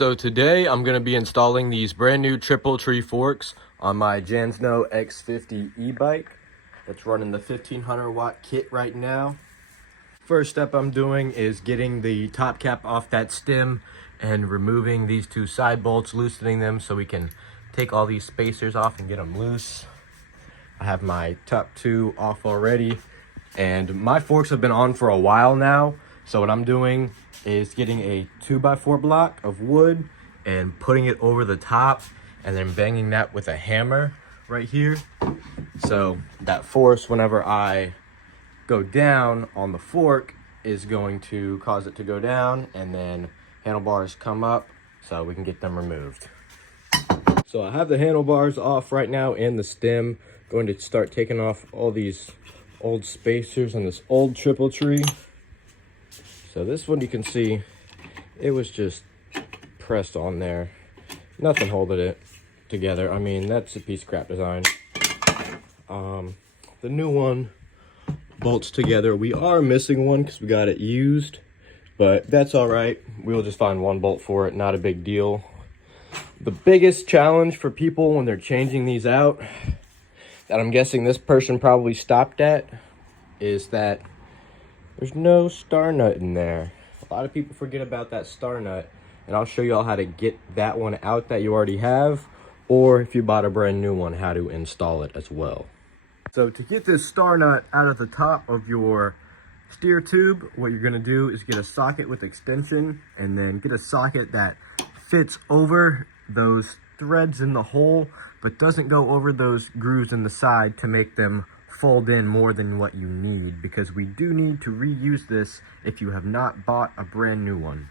So today I'm going to be installing these brand new triple tree forks on my Jansno X-50 e-bike that's running the 1500 watt kit right now. First step I'm doing is getting the top cap off that stem and removing these two side bolts, loosening them so we can take all these spacers off and get them loose. I have my top two off already, and my forks have been on for a while now. So what I'm doing is getting a 2x4 block of wood and putting it over the top and then banging that with a hammer right here. So that force, whenever I go down on the fork, is going to cause it to go down, and then handlebars come up so we can get them removed. So I have the handlebars off right now and the stem. Going to start taking off all these old spacers on this old triple tree. So this one, you can see it was just pressed on there, nothing holding it together. I mean, that's a piece of crap design. The new one bolts together. We are missing one because we got it used, but that's all right. We'll just find one bolt for it, not a big deal. The biggest challenge for people when they're changing these out, that I'm guessing this person probably stopped at, is that there's no star nut in there. A lot of people forget about that star nut, and I'll show you all how to get that one out that you already have, or if you bought a brand new one, how to install it as well. So to get this star nut out of the top of your steer tube, what you're gonna do is get a socket with extension, and then get a socket that fits over those threads in the hole, but doesn't go over those grooves in the side to make them fold in more than what you need, because we do need to reuse this if you have not bought a brand new one.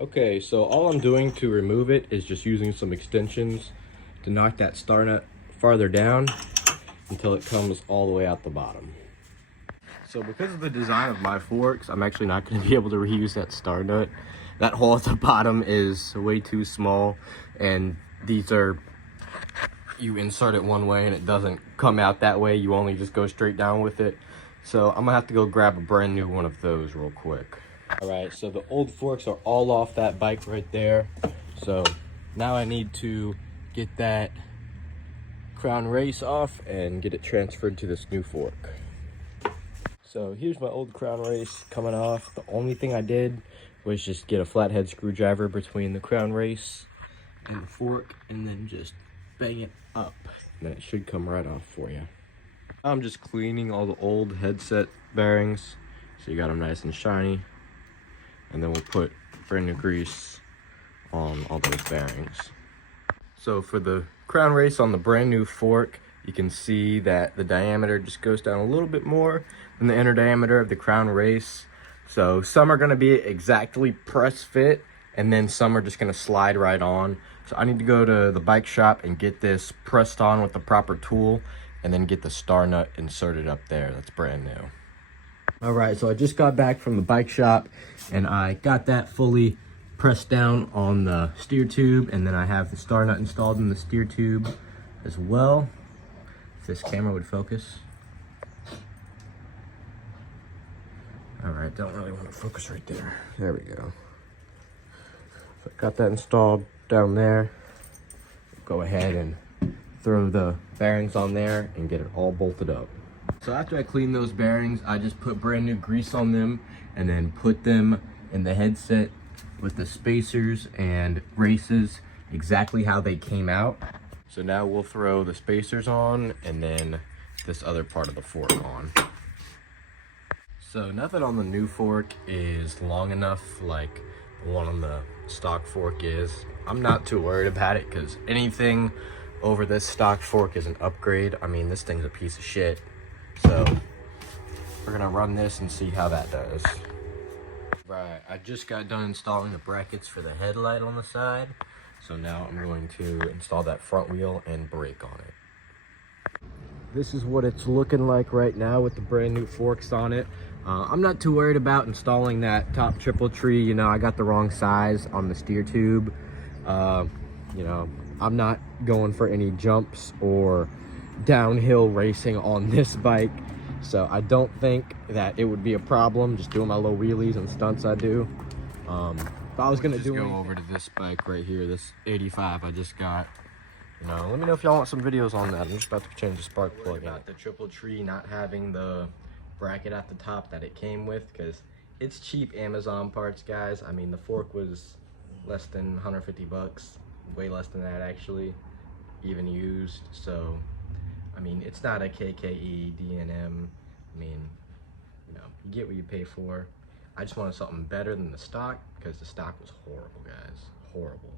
Okay, so all I'm doing to remove it is just using some extensions to knock that star nut farther down until it comes all the way out the bottom. So because of the design of my forks, I'm actually not going to be able to reuse that star nut. That hole at the bottom is way too small, and these are, you insert it one way and it doesn't come out that way. You only just go straight down with it. So I'm gonna have to go grab a brand new one of those real quick. All right, so the old forks are all off that bike right there. So now I need to get that crown race off and get it transferred to this new fork. So here's my old crown race coming off. The only thing I did was just get a flathead screwdriver between the crown race and the fork, and then just bang it up, and it should come right off for you. I'm just cleaning all the old headset bearings so you got them nice and shiny, and then we'll put brand new grease on all those bearings. So for the crown race on the brand new fork, you can see that the diameter just goes down a little bit more than the inner diameter of the crown race. So some are going to be exactly press fit, and then some are just going to slide right on. So I need to go to the bike shop and get this pressed on with the proper tool, and then get the star nut inserted up there. That's brand new. All right, so I just got back from the bike shop, and I got that fully pressed down on the steer tube, and then I have the star nut installed in the steer tube as well. If this camera would focus. All right, don't really want to focus right there. There we go. So I got that installed down there. Go ahead and throw the bearings on there and get it all bolted up. So after I clean those bearings, I just put brand new grease on them and then put them in the headset with the spacers and races exactly how they came out. So now we'll throw the spacers on and then this other part of the fork on. So nothing on the new fork is long enough like the one on the stock fork is. I'm not too worried about it because anything over this stock fork is an upgrade. I mean, this thing's a piece of shit. So we're gonna run this and see how that does. Right, I just got done installing the brackets for the headlight on the side. So now I'm going to install that front wheel and brake on it. This is what it's looking like right now with the brand new forks on it. I'm not too worried about installing that top triple tree. You know, I got the wrong size on the steer tube. You know, I'm not going for any jumps or downhill racing on this bike. So I don't think that it would be a problem just doing my little wheelies and stunts I do. If I was gonna go over to this bike right here, this 85 I just got. You know, let me know if y'all want some videos on that. I'm just about to change the spark plug. About the triple tree not having the bracket at the top that it came with, because it's cheap Amazon parts, guys. I mean, the fork was less than 150 bucks, way less than that actually, even used. So, I mean, it's not a KKE, D&M. I mean, you know, you get what you pay for. I just wanted something better than the stock, because the stock was horrible, guys, horrible.